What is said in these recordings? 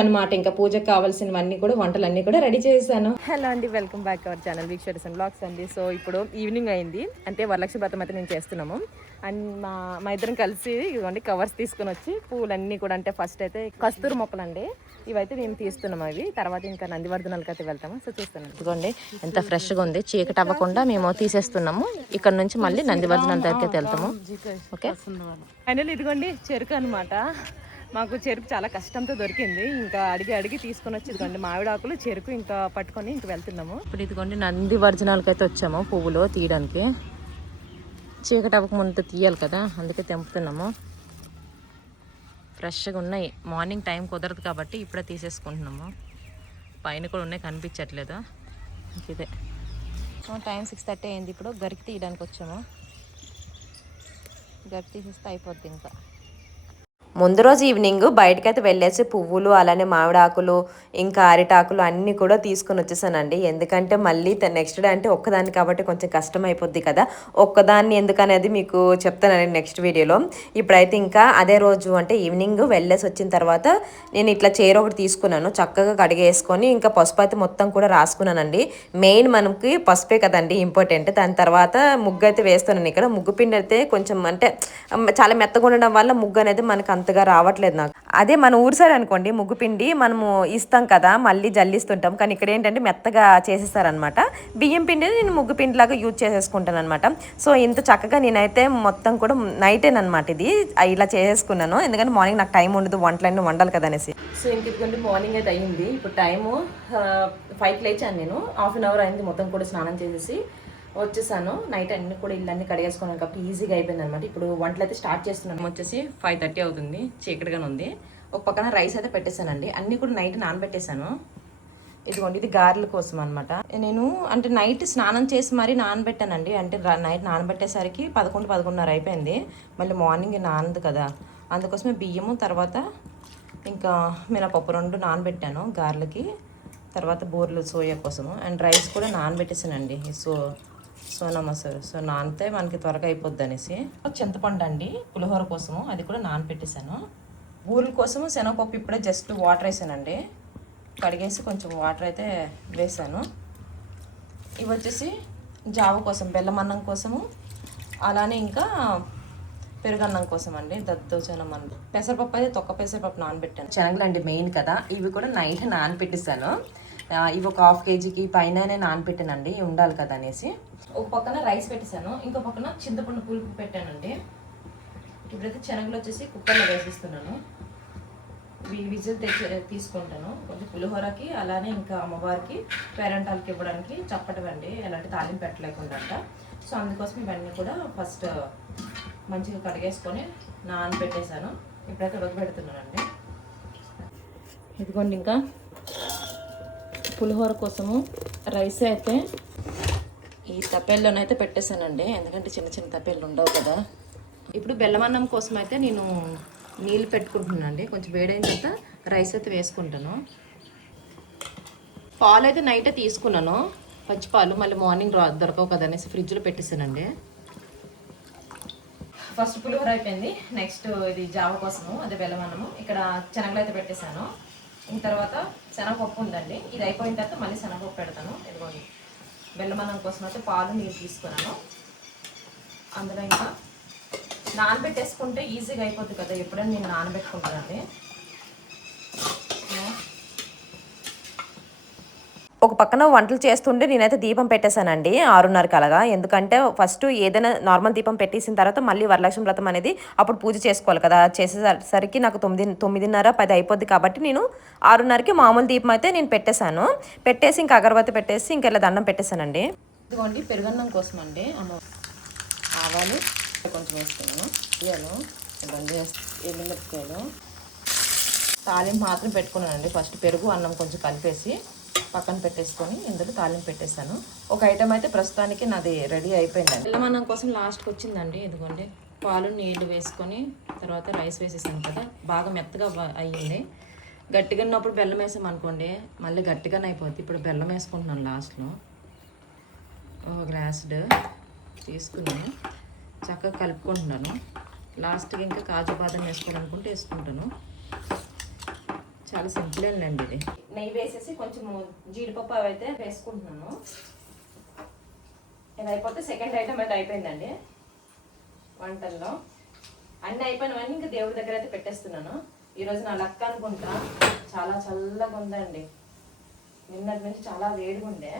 అనమాట. ఇంకా పూజకు కావాల్సినవన్నీ కూడా వంటలన్నీ కూడా రెడీ చేశాను. హలో అండి, welcome back our channel viewers and blogs అండి. సో ఇప్పుడు ఈవినింగ్ అయింది, అంటే వరలక్ష్మి వ్రతం అయితే నేను చేస్తున్నాము. అండ్ మా ఇద్దరం కలిసి ఇవ్వండి కవర్స్ తీసుకుని వచ్చి పూలన్నీ కూడా, అంటే ఫస్ట్ అయితే కస్తూరి మొక్కలు అండి, ఇవైతే మేము తీస్తున్నాము. అవి తర్వాత ఇంకా నందివర్ధనాలకి అయితే వెళ్తాము. సో చూస్తున్నాను, ఇదిగోండి ఎంత ఫ్రెష్గా ఉంది. చీకటి అవ్వకుండా మేము తీసేస్తున్నాము. ఇక్కడ నుంచి మళ్ళీ నందివర్ధనాల దగ్గరికి అయితే వెళ్తాము. ఓకే, ఫైనల్ ఇదిగోండి చెరుకు అనమాట. మాకు చెరుకు చాలా కష్టంతో దొరికింది. ఇంకా అడిగి తీసుకొని వచ్చి ఇదిగోండి మామిడాకులు చెరుకు ఇంకా పట్టుకొని ఇంక వెళ్తున్నాము. ఇప్పుడు ఇదిగోండి నందివర్ధనాలకి అయితే వచ్చాము పువ్వులు తీయడానికి. చీకటి అవ్వక ముందు తీయాలి కదా, అందుకే తెంపుతున్నాము. ఫ్రెష్గా ఉన్నాయి. మార్నింగ్ టైం కుదరదు కాబట్టి ఇప్పుడే తీసేసుకుంటున్నాము. పైన కూడా ఉన్నాయి, కనిపించట్లేదు. ఇదే టైం 6:30 అయింది. ఇప్పుడు గరికి తీయడానికి వచ్చాము. గరికి తీసేస్తే అయిపోద్ది. ఇంకా ముందు రోజు ఈవినింగ్ బయటకైతే వెళ్ళేసి పువ్వులు అలానే మామిడాకులు ఇంకా అరిటాకులు అన్నీ కూడా తీసుకొని వచ్చేసానండి. ఎందుకంటే మళ్ళీ నెక్స్ట్ డే అంటే ఒక్కదాన్ని కాబట్టి కొంచెం కష్టం అయిపోద్ది కదా. ఒక్కదాన్ని ఎందుకనేది మీకు చెప్తానండి నెక్స్ట్ వీడియోలో. ఇప్పుడైతే ఇంకా అదే రోజు అంటే ఈవినింగ్ వెళ్ళేసి వచ్చిన తర్వాత నేను ఇట్లా చీర ఒకటి తీసుకున్నాను. చక్కగా కడిగేసుకొని ఇంకా పసుపు అయితే మొత్తం కూడా రాసుకున్నానండి. మెయిన్ మనకి పసుపే కదండి ఇంపార్టెంట్. దాని తర్వాత ముగ్గు అయితే వేస్తున్నాను. ఇక్కడ ముగ్గు పిండి అయితే కొంచెం అంటే చాలా మెత్తగా ఉండడం వల్ల ముగ్గు అనేది మనకు అంతగా రావట్లేదు నాకు. అదే మన ఊరు సైడ్ అనుకోండి ముగ్గు పిండి మనము ఇస్తాం కదా, మళ్ళీ జల్లిస్తుంటాం. కానీ ఇక్కడ ఏంటంటే మెత్తగా చేసేస్తారనమాట. బియ్యం పిండిని నేను ముగ్గు పిండి లాగా యూజ్ చేసేసుకుంటాను అనమాట. సో ఇంత చక్కగా నేనైతే మొత్తం కూడా నైటేనమాట ఇది ఇలా చేసేసుకున్నాను. ఎందుకంటే మార్నింగ్ నాకు టైం ఉండదు, వంటలన్నీ వండాలి కదా అనేసి. సో ఇంక ఇదిగోండి మార్నింగ్ అయితే అయ్యింది. ఇప్పుడు టైము 5కి లేచాను నేను. హాఫ్ అన్ అవర్ అయింది మొత్తం కూడా స్నానం చేసేసి వచ్చేసాను. నైట్ అన్ని కూడా ఇల్లు కడిగేసుకున్నాను కాబట్టి ఈజీగా అయిపోయింది అనమాట. ఇప్పుడు వంటలు అయితే స్టార్ట్ చేస్తున్నాను. వచ్చేసి 5:30 అవుతుంది, చీకటిగానే ఉంది. ఒక పక్కన రైస్ అయితే పెట్టేశానండి. అన్నీ కూడా నైట్ నానబెట్టేశాను. ఇదిగోండి ఇది గారెల కోసం అనమాట. నేను అంటే నైట్ స్నానం చేసి మరీ నానబెట్టానండి. అంటే నైట్ నానబెట్టేసరికి 11-11:30 అయిపోయింది. మళ్ళీ మార్నింగ్ నానదు కదా, అందుకోసమే బియ్యము తర్వాత ఇంకా మినపప్పు 2 నానబెట్టాను గారెలకి. తర్వాత బోర్లు సోయా కోసము. అండ్ రైస్ కూడా నానబెట్టేసానండి. సోనా మసూర్. సో నానితే మనకి త్వరగా అయిపోద్ది అనేసి. చింతపండు అండి పులిహోర కోసము, అది కూడా నానబెట్టేశాను. బూరెల కోసము శనగపప్పు ఇప్పుడే జస్ట్ వాటర్ వేసానండి. కడిగేసి కొంచెం వాటర్ అయితే వేసాను. ఇవి వచ్చేసి జావ కోసం, బెల్లం అన్నం కోసము, అలానే ఇంకా పెరుగన్నం కోసం అండి. దద్దోజనం అన్నం. పెసరపప్పు అయితే తొక్క పెసరపప్పు నానబెట్టాను. శనగలు అండి మెయిన్ కదా, ఇవి కూడా నైట్ నానబెట్టేసాను. ఇవి ఒక 1/2 kgకి పైననే నానబెట్టానండి, ఉండాలి కదా అనేసి. ఒక పక్కన రైస్ పెట్టేశాను, ఇంకో పక్కన చింతపండు పులుపు పెట్టానండి. ఇప్పుడైతే శనగలు వచ్చేసి కుక్కర్లో వేసిస్తున్నాను. విజిల్ తీసుకుంటాను. కొంచెం పులిహోరకి అలానే ఇంకా అమ్మవారికి పేరెంటాలకి ఇవ్వడానికి చప్పటవండి, ఎలాంటి తాలింపు పెట్టలేకుండా. సో అందుకోసం ఇవన్నీ కూడా ఫస్ట్ మంచిగా కడిగేసుకొని నానబెట్టేశాను. ఇప్పుడైతే ఉడకబెడుతున్నానండి. ఇదిగోండి ఇంకా పులిహోర కోసము రైస్ అయితే ఈ తప్పేల్లోనైతే పెట్టేశానండి. ఎందుకంటే చిన్న చిన్న తప్పేళ్ళు ఉండవు కదా. ఇప్పుడు బెల్లమన్నం కోసం అయితే నేను నీళ్ళు పెట్టుకుంటున్నానండి. కొంచెం వేడైన తర్వాత రైస్ అయితే వేసుకుంటాను. పాలు అయితే నైటే తీసుకున్నాను, పచ్చిపాలు. మళ్ళీ మార్నింగ్ దొరకవు కదా అనేసి ఫ్రిడ్జ్లో పెట్టేశానండి. ఫస్ట్ పులిహోర అయిపోయింది. నెక్స్ట్ ఇది జావ కోసము, అదే బెల్లమన్నము. ఇక్కడ శనగలు అయితే పెట్టేశాను. ఇంక తర్వాత శనగపప్పు ఉందండి. ఇది అయిపోయిన తర్వాత మళ్ళీ శనగపప్పు పెడతాను. ఇదిగోండి బెల్లమన్నం కోసం అయితే పాలు నీళ్ళు తీసుకున్నాను. అందులో ఇంకా నానబెట్టేసుకుంటే ఈజీగా అయిపోతుంది కదా, ఎప్పుడైనా నేను నానబెట్టుకుంటానండి. ఒక పక్కన వంటలు చేస్తుంటే నేనైతే దీపం పెట్టేశానండి 6:30కి అలాగా. ఎందుకంటే ఫస్ట్ ఏదైనా నార్మల్ దీపం పెట్టేసిన తర్వాత మళ్ళీ వరలక్ష్మి వ్రతం అనేది అప్పుడు పూజ చేసుకోవాలి కదా. చేసేసరికి నాకు 9:30-10 అయిపోద్ది కాబట్టి నేను 6:30కి మామూలు దీపం అయితే నేను పెట్టేశాను. పెట్టేసి ఇంకా అగరబత్తి పెట్టేసి ఇంకా ఇలా దండం పెట్టేశానండి. ఇదిగోండి పెరుగన్నం కోసం అండి. ఆవాలు కొంచెం వేసుకున్నాను, ఎండుమిరపకాయలు, తాలింపు మాత్రం పెట్టుకున్నానండి. ఫస్ట్ పెరుగు అన్నం కొంచెం కలిపేసి పక్కన పెట్టేసుకొని ఇందులో తాలింపు పెట్టేశాను. ఒక ఐటమ్ అయితే ప్రస్తుతానికి నాది రెడీ అయిపోయిందండి. బెల్లమన్నం కోసం లాస్ట్కి వచ్చిందండి. ఇదిగోండి పాలు నీళ్లు వేసుకొని తర్వాత రైస్ వేసేసాను కదా, బాగా మెత్తగా అయ్యింది. గట్టిగా ఉన్నప్పుడు బెల్లం వేసాం అనుకోండి మళ్ళీ గట్టిగానే అయిపోద్ది. ఇప్పుడు బెల్లం వేసుకుంటున్నాను లాస్ట్లో. ఒక గ్లాస్ తీసుకున్నాను, చక్కగా కలుపుకుంటున్నాను. లాస్ట్కి ఇంకా కాజు బాదం వేసుకోవాలనుకుంటే వేసుకుంటాను. చాలా సింపుల్ అండి ఇది. నెయ్యి వేసేసి కొంచెం జీడిపప్పు అవి అయితే వేసుకుంటున్నాను. ఇది అయిపోతే సెకండ్ ఐటమ్ అయితే అయిపోయిందండి వంటల్లో. అన్నీ అయిపోయినవన్నీ ఇంకా దేవుడి దగ్గర అయితే పెట్టేస్తున్నాను. ఈరోజు నా లక్క అనుకుంటా. చాలా చల్లగా ఉందండి, నిన్నటి నుంచి చాలా వేడిగా ఉండే.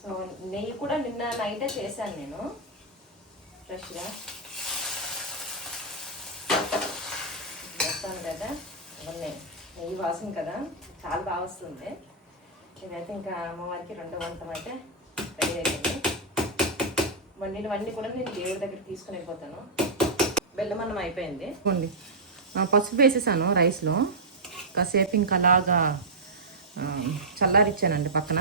సో నెయ్యి కూడా నిన్న నైటే చేశాను నేను ఫ్రెష్గా. వస్తాను కదా నెయ్యి వాసన కదా చాలా బాగా వస్తుంది. ఇదైతే ఇంకా అమ్మవారికి రెండో వంటం అయితే రెడీ అయిపోయింది. వండినవన్నీ కూడా నేను దేవుడి దగ్గర తీసుకుని వెళ్ళిపోతాను. బెల్లం అన్నం అయిపోయింది. పసుపు వేసేసాను రైస్లో. కాసేపు ఇంకా అలాగా చల్లారిచ్చానండి పక్కన.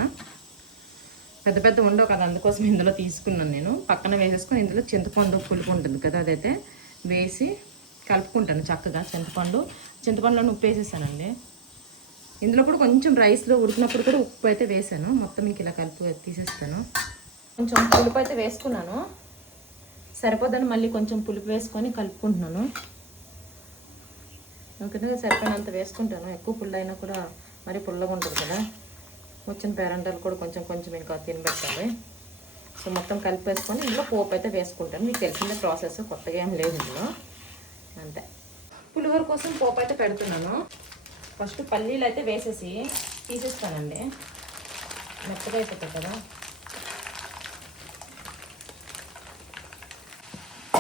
పెద్ద పెద్ద ఉండవు కదా, అందుకోసం ఇందులో తీసుకున్నాను నేను. పక్కన వేసేసుకొని ఇందులో చింతపండు పులుపు ఉంటుంది కదా, అదైతే వేసి కలుపుకుంటాను చక్కగా. చింతపండులో ఉప్పు వేసేసానండి. ఇందులో కూడా కొంచెం రైస్లో ఉడికినప్పుడు కూడా ఉప్పు అయితే వేసాను. మొత్తం మీకు ఇలా కలిపి తీసేస్తాను. కొంచెం పులుపు అయితే వేసుకున్నాను, సరిపోదని మళ్ళీ కొంచెం పులుపు వేసుకొని కలుపుకుంటున్నాను. ఓకేనా, సరిపోయినంత వేసుకుంటాను. ఎక్కువ పుల్ల అయినా కూడా మరి పుల్లగా ఉంటుంది కదా, వచ్చిన పేరంటాలు కూడా కొంచెం కొంచెం ఇంకా తినబెట్టాలి. సో మొత్తం కలిపేసుకొని ఇందులో పోపు అయితే వేసుకుంటాను. మీకు తెలిసిందే ప్రాసెస్, కొత్తగా ఏం లేదు ఇందులో, అంతే. పులిహోర కోసం పోపు అయితే పెడుతున్నాను. ఫస్ట్ పల్లీలు అయితే వేసేసి తీసేస్తానండి, మెత్తగా అయిపోతుంది కదా.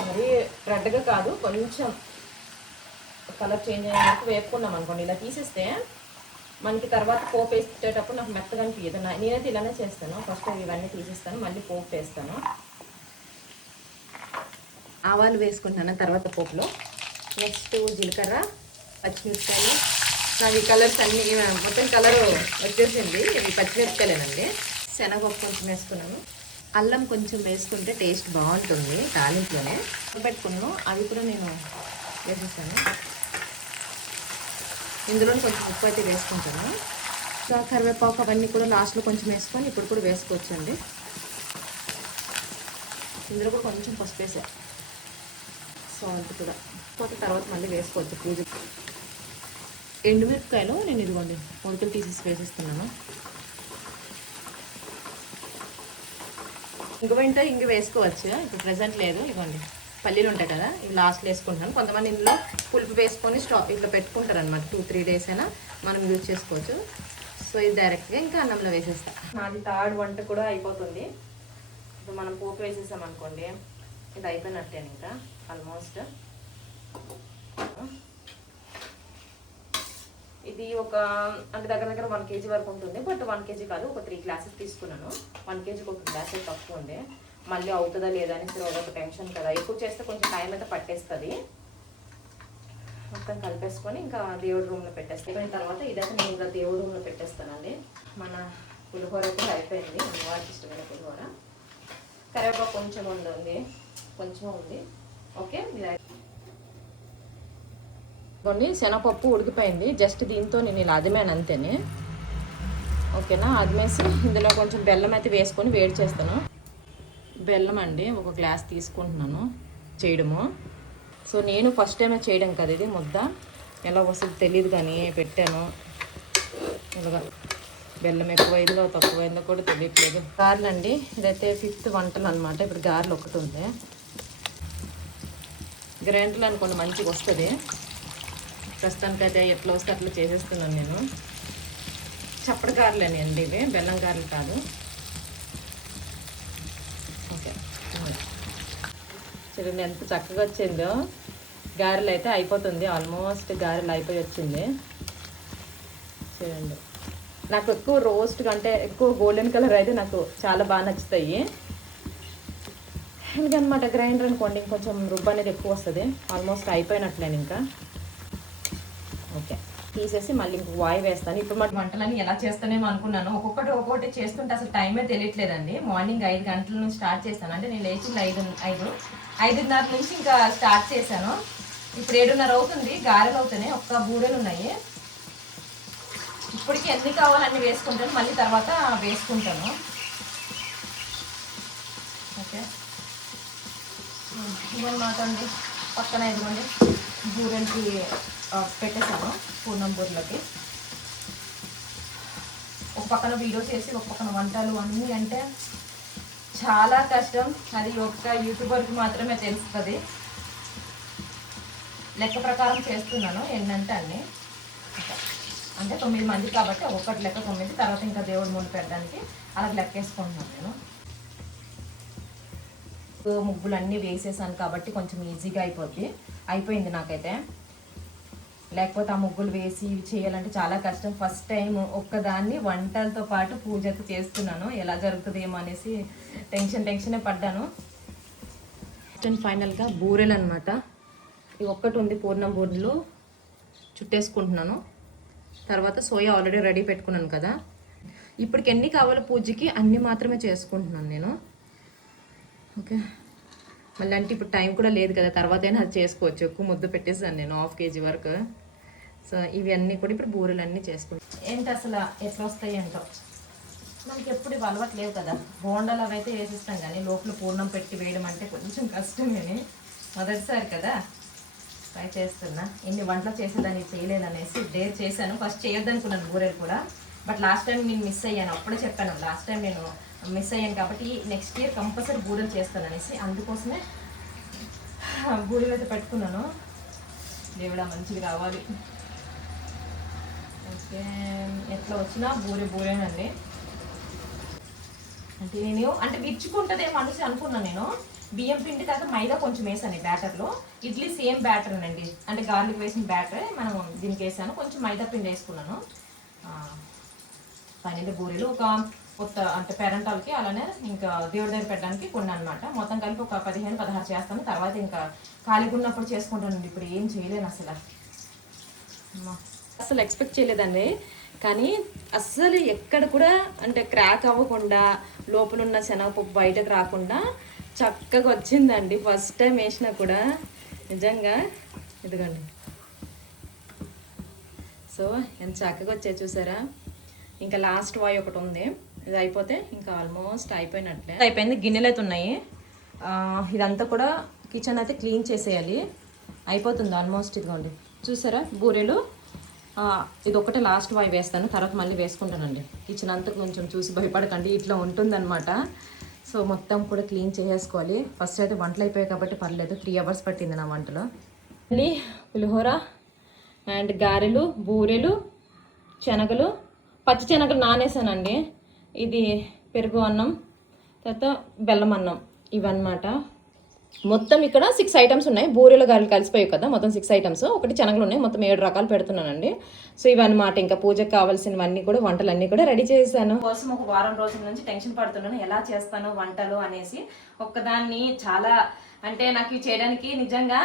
మరి రెడ్గా కాదు, కొంచెం కలర్ చేంజ్ అయ్యే వరకు వేపుకున్నాం అనుకోండి. ఇలా తీసేస్తే మనకి తర్వాత పోపు వేసేటప్పుడు నాకు మెత్తగా అనిపించదు. నేనైతే ఇలానే చేస్తాను. ఫస్ట్ ఇవన్నీ తీసేస్తాను, మళ్ళీ పోపు వేస్తాను. ఆవాలు వేసుకుంటాను తర్వాత పోపులో. నెక్స్ట్ జీలకర్ర, పచ్చిమిరపకాయలు. నాకు ఈ కలర్స్ అన్నీ మొత్తం కలర్ వచ్చేసింది. ఇవి పచ్చిమిరపకాయలేనండి. శనగపప్పు కొంచెం వేసుకున్నాను. అల్లం కొంచెం వేసుకుంటే టేస్ట్ బాగుంటుంది తాలింపులోనే. పెట్టుకున్నాను, అవి కూడా నేను వేసేస్తాను. ఇందులో కొంచెం ఉప్పు అయితే వేసుకుంటాను. ఇంకా కరివేపాకు అవన్నీ కూడా లాస్ట్లో కొంచెం వేసుకొని ఇప్పుడు కూడా వేసుకోవచ్చండి. ఇందులో కూడా కొంచెం పసుపు వేసా, సాల్ట్ కూడా తర్వాత మళ్ళీ వేసుకోవచ్చు పూజకి. ఎండుమిరపకాయలు నేను ఇదిగోండి ఉడకలు తీసేసి వేసేస్తున్నాను. ఇంక ఇంక వేసుకోవచ్చు, ఇప్పుడు ప్రెజెంట్ లేదు. ఇవ్వండి పల్లీలు ఉంటాయి కదా, ఇవి లాస్ట్లో వేసుకుంటాను. కొంతమంది ఇందులో పులుపు వేసుకొని స్టాక్ ఇట్లా పెట్టుకుంటారు అనమాట. 2-3 days అయినా మనం యూజ్ చేసుకోవచ్చు. సో ఇది డైరెక్ట్గా ఇంకా అన్నంలో వేసేస్తా. నాది థర్డ్ వంట కూడా అయిపోతుంది. ఇప్పుడు మనం పోపు వేసేసాం అనుకోండి, ఇది అయిపోయినట్టే ఇంకా ఆల్మోస్ట్. ఇది ఒక అంటే దగ్గర 1 kg వరకు ఉంటుంది. బట్ 1 kg కాదు, ఒక 3 glasses తీసుకున్నాను. 1 kgకి ఒక గ్లాస్ అయితే తక్కువ ఉండే. మళ్ళీ అవుతుందా లేదా అని ఒక టెన్షన్ కదా. ఎక్కువ చేస్తే కొంచెం టైం అయితే పట్టేస్తుంది. మొత్తం కలిపేసుకొని ఇంకా దేవుడి రూమ్లో పెట్టేస్తాను. తర్వాత ఇదైతే నేను ఇంకా దేవుడి రూమ్లో పెట్టేస్తానండి. మన పులిహోర అయితే అయిపోయింది, అమ్మవారికి ఇష్టమైన పులిహోర. కరివేపాకు కొంచెం ఉంది. ఓకే, కొన్ని శనగపప్పు ఉడికిపోయింది. జస్ట్ దీంతో నేను ఇలా అదిమాను అంతేనే. ఓకేనా, అదిమేసి ఇందులో కొంచెం బెల్లం అయితే వేసుకొని వేడి చేస్తాను. బెల్లం అండి ఒక గ్లాస్ తీసుకుంటున్నాను చేయడము. సో నేను ఫస్ట్ టైమే చేయడం కదా ఇది. ముద్ద ఎలా వస్తుంది తెలియదు కానీ పెట్టాను. ఇలాగా బెల్లం ఎక్కువైందో తక్కువైందో కూడా తెలియట్లేదు. గారెలు అండి, ఇదైతే 5th వంటలు అనమాట. ఇప్పుడు గారెలు ఒకటి ఉంది. గ్రైండర్లు అనుకోండి మంచిగా వస్తుంది. ప్రస్తుతానికైతే ఎట్లా వస్తే అట్లా చేసేస్తున్నాను నేను. చప్పటి గారెలేని అండి ఇవి, బెల్లం గారెలు కాదు. ఓకే, చూడండి ఎంత చక్కగా వచ్చిందో. గారెలు అయితే అయిపోతుంది, ఆల్మోస్ట్ గారెలు అయిపోయి వచ్చింది. చూడండి, నాకు ఎక్కువ రోస్ట్ కంటే ఎక్కువ గోల్డెన్ కలర్ అయితే నాకు చాలా బాగా నచ్చుతాయి. ఇంకనమాట గ్రైండర్ అనుకోండి ఇంకొంచెం రుబ్బు అనేది ఎక్కువ వస్తుంది. ఆల్మోస్ట్ అయిపోయినట్లేను ఇంకా. ఓకే, తీసేసి మళ్ళీ ఇంక వాయి వేస్తాను. ఇప్పుడు మన వంటలని ఎలా చేస్తానేమో అనుకున్నాను. ఒక్కొక్కటి చేస్తుంటే అసలు టైమే తెలియట్లేదండి. మార్నింగ్ 5 గంటల నుంచి స్టార్ట్ చేశాను. అంటే నేను లేచింది 5:30 నుంచి ఇంకా స్టార్ట్ చేశాను. ఇప్పుడు 7:30 అవుతుంది. గారెలు అవుతున్నాయి, ఒక్క బూరెలు ఉన్నాయి. ఇప్పటికి ఎన్ని కావాలన్నీ వేసుకుంటాను, మళ్ళీ తర్వాత వేసుకుంటాను. ఓకే, ఇదన్నమాట అండి. పక్కన ఇదిగోండి బూరెలకి పెట్టేశాను పూర్ణం బూరెలకి. ఒక పక్కన వీడియో చేసి ఒక పక్కన వంటలు అన్నీ అంటే చాలా కష్టం. అది ఒక్క యూట్యూబర్కి మాత్రమే తెలుస్తుంది. లెక్క ప్రకారం చేస్తున్నాను ఎన్నంటే అన్నీ. అంటే 9 మంది కాబట్టి ఒక్కటి లెక్క 9, తర్వాత ఇంకా దేవుడి ముందు పెట్టడానికి అలా లెక్కేసుకుంటున్నాను నేను. ముగ్గులన్నీ వేసేసాను కాబట్టి కొంచెం ఈజీగా అయిపోయింది నాకైతే. లేకపోతే ఆ ముగ్గులు వేసి ఇవి చేయాలంటే చాలా కష్టం. ఫస్ట్ టైం ఒక్కదాన్ని వంటలతో పాటు పూజకు చేస్తున్నాను. ఎలా జరుగుతుందేమో అనేసి టెన్షనే పడ్డాను. అండ్ ఫైనల్గా బూరెలు అనమాట. ఇది ఒక్కటి ఉంది, పూర్ణం బూరెలు చుట్టేసుకుంటున్నాను. తర్వాత సోయా ఆల్రెడీ రెడీ పెట్టుకున్నాను కదా. ఇప్పటికి ఎన్ని కావాలో పూజకి అన్ని మాత్రమే చేసుకుంటున్నాను నేను. ఓకే, మళ్ళీ అంటే ఇప్పుడు టైం కూడా లేదు కదా, తర్వాత అయినా అది చేసుకోవచ్చు. ఎక్కువ ముద్ద పెట్టేసాను నేను 1/2 kg వరకు. సో ఇవి అన్నీ కూడా ఇప్పుడు బూరెలు అన్నీ చేసుకుంటాను. ఏంటి అసలు ఎట్లా వస్తాయి ఏంటో, మనకి ఎప్పుడు ఇవి అలవాట్లేవు కదా. బోండాలు అవైతే వేసిస్తాం కానీ లోపల పూర్ణం పెట్టి వేయడం అంటే కొంచెం కష్టమే. మొదటిసారి కదా ట్రై చేస్తున్నా. ఎన్ని వంటలు చేసేదాన్ని చేయలేదనేసి డేర్ చేశాను. ఫస్ట్ చేయొద్దనుకున్నాను బూరెలు కూడా, బట్ లాస్ట్ టైం నేను మిస్ అయ్యాను. అప్పుడే చెప్పాను లాస్ట్ టైం నేను మిస్ అయ్యాను కాబట్టి నెక్స్ట్ ఇయర్ కంపల్సరీ బూరెలు చేస్తాను అనేసి. అందుకోసమే బూరెలు అయితే పెట్టుకున్నాను. దేవుడా మంచిగా రావాలి. ఓకే, ఎట్లా వచ్చినా బూరేనండి. అంటే నేను అంటే విచ్చుకుంటుందేమో అనేసి అనుకున్నాను నేను. బియ్యం పిండి తర్వాత మైదా కొంచెం వేసాను బ్యాటర్లో. ఇడ్లీ సేమ్ బ్యాటర్ అండి, అంటే గార్లిక్ వేసిన బ్యాటరే మనం దీనికి వేసాను. కొంచెం మైదా పిండి వేసుకున్నాను. పన్నెండు బూరెలు ఒక కొత్త అంటే పేరెంటాలకి, అలానే ఇంకా దేవుడి దగ్గర పెట్టడానికి కొన్ని అనమాట. మొత్తం కలిపి ఒక 15-16 చేస్తాను. తర్వాత ఇంకా ఖాళీగా ఉన్నప్పుడు చేసుకుంటానండి. ఇప్పుడు ఏం చేయలేను అసలు ఎక్స్పెక్ట్ చేయలేదండి. కానీ అస్సలు ఎక్కడ కూడా అంటే క్రాక్ అవ్వకుండా, లోపల ఉన్న శనగపప్పు బయటకు రాకుండా చక్కగా వచ్చిందండి. ఫస్ట్ టైం వేసినా కూడా నిజంగా. ఇదిగోండి, సో ఎంత చక్కగా వచ్చాయి చూసారా. ఇంకా లాస్ట్ వాయి ఒకటి ఉంది, ఇది అయిపోతే ఇంకా ఆల్మోస్ట్ అయిపోయినట్లే. అయిపోయింది. గిన్నెలు అయితే ఉన్నాయి. ఇదంతా కూడా కిచెన్ అయితే క్లీన్ చేసేయాలి. అయిపోతుంది ఆల్మోస్ట్. ఇదిగోండి చూసారా బూరెలు. ఇది ఒకటే లాస్ట్ వాయి వేస్తాను, తర్వాత మళ్ళీ వేసుకుంటానండి. కిచెన్ అంతా కొంచెం చూసి భయపడకండి, ఇట్లా ఉంటుందన్నమాట. సో మొత్తం కూడా క్లీన్ చేసేసుకోవాలి. ఫస్ట్ అయితే వంటలు అయిపోయాయి కాబట్టి పర్లేదు. 3 hours పట్టింది నా వంటలో. మళ్ళీ పులిహోర అండ్ గారెలు, బూరెలు, శనగలు, పచ్చి శనగలు నానేసానండి. ఇది పెరుగు అన్నం, తర్వాత బెల్లం అన్నం, ఇవన్నమాట. మొత్తం ఇక్కడ 6 items ఉన్నాయి. బూరెలు గారెలు కలిసిపోయాయి కదా, మొత్తం 6 items. ఒకటి శనగలు ఉన్నాయి, మొత్తం 7 రకాలు పెడుతున్నానండి. సో ఇవన్నమాట. ఇంకా పూజకు కావాల్సినవన్నీ కూడా వంటలన్నీ కూడా రెడీ చేశాను. కోసం ఒక వారం రోజుల నుంచి టెన్షన్ పడుతున్నాను, ఎలా చేస్తాను వంటలు అనేసి. ఒక్కదాన్ని చాలా అంటే నాకు చేయడానికి నిజంగా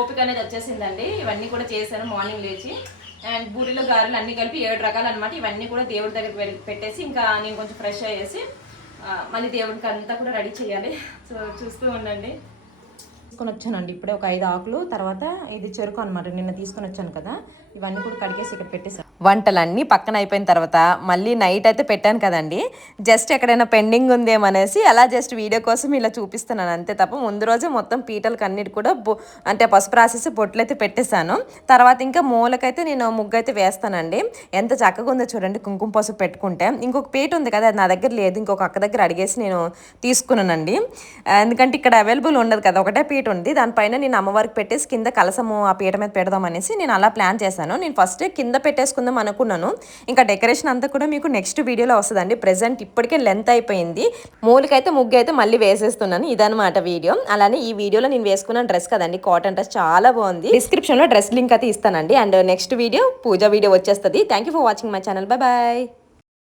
ఓపిక అనేది వచ్చేసిందండి. ఇవన్నీ కూడా చేశాను మార్నింగ్ లేచి. అండ్ బూరెలు గారెలు అన్నీ కలిపి 7 రకాలు అనమాట. ఇవన్నీ కూడా దేవుడి దగ్గర పెట్టేసి ఇంకా నేను కొంచెం ఫ్రెష్ అయ్యేసి మళ్ళీ దేవుడికి అంతా కూడా రెడీ చేయాలి. సో చూస్తూ ఉండండి. తీసుకొని వచ్చానండి ఇప్పుడే ఒక 5 ఆకులు. తర్వాత ఇది చెరుకు అనమాట, నిన్న తీసుకొని వచ్చాను కదా. ఇవన్నీ కూడా కడిగేసి ఇక్కడ పెట్టేసాను. వంటలన్నీ పక్కన అయిపోయిన తర్వాత మళ్ళీ నైట్ అయితే పెట్టాను కదండి. జస్ట్ ఎక్కడైనా పెండింగ్ ఉందేమనేసి అలా జస్ట్ వీడియో కోసం ఇలా చూపిస్తున్నాను అంతే తప్ప ముందు రోజే మొత్తం పీటలకు అన్నిటి కూడా అంటే పసుపు రాసేసి బొట్లు అయితే పెట్టేశాను. తర్వాత ఇంకా మూలకైతే నేను ముగ్గు అయితే వేస్తానండి. ఎంత చక్కగా ఉందో చూడండి కుంకుమ పసుపు పెట్టుకుంటే. ఇంకొక పీట ఉంది కదా, అది నా దగ్గర లేదు, ఇంకొక అక్క దగ్గర అడిగేసి నేను తీసుకున్నానండి. ఎందుకంటే ఇక్కడ అవైలబుల్ ఉండదు కదా, ఒకటే పీట ఉంది. దానిపైన నేను అమ్మవారికి పెట్టేసి కింద కలసము ఆ పీట మీద పెడదాం అనేసి నేను అలా ప్లాన్ చేశాను. నేను ఫస్ట్ కింద పెట్టేసుకుందాం అనుకున్నాను. ఇంకా డెకరేషన్ అంతా కూడా మీకు నెక్స్ట్ వీడియోలో వస్తుందండి. ప్రెజెంట్ ఇప్పటికే లెంత్ అయిపోయింది. మూలకైతే ముగ్గు అయితే మళ్ళీ వేసేస్తున్నాను. ఇదనమాట వీడియో. అలానే ఈ వీడియోలో నేను వేసుకున్న డ్రెస్ కదండి, కాటన్ డ్రెస్ చాలా బాగుంది. డిస్క్రిప్షన్లో డ్రెస్ లింక్ అయితే ఇస్తానండి. And next video puja video వచ్చేస్తుంది. Thank you for watching my channel. Bye bye.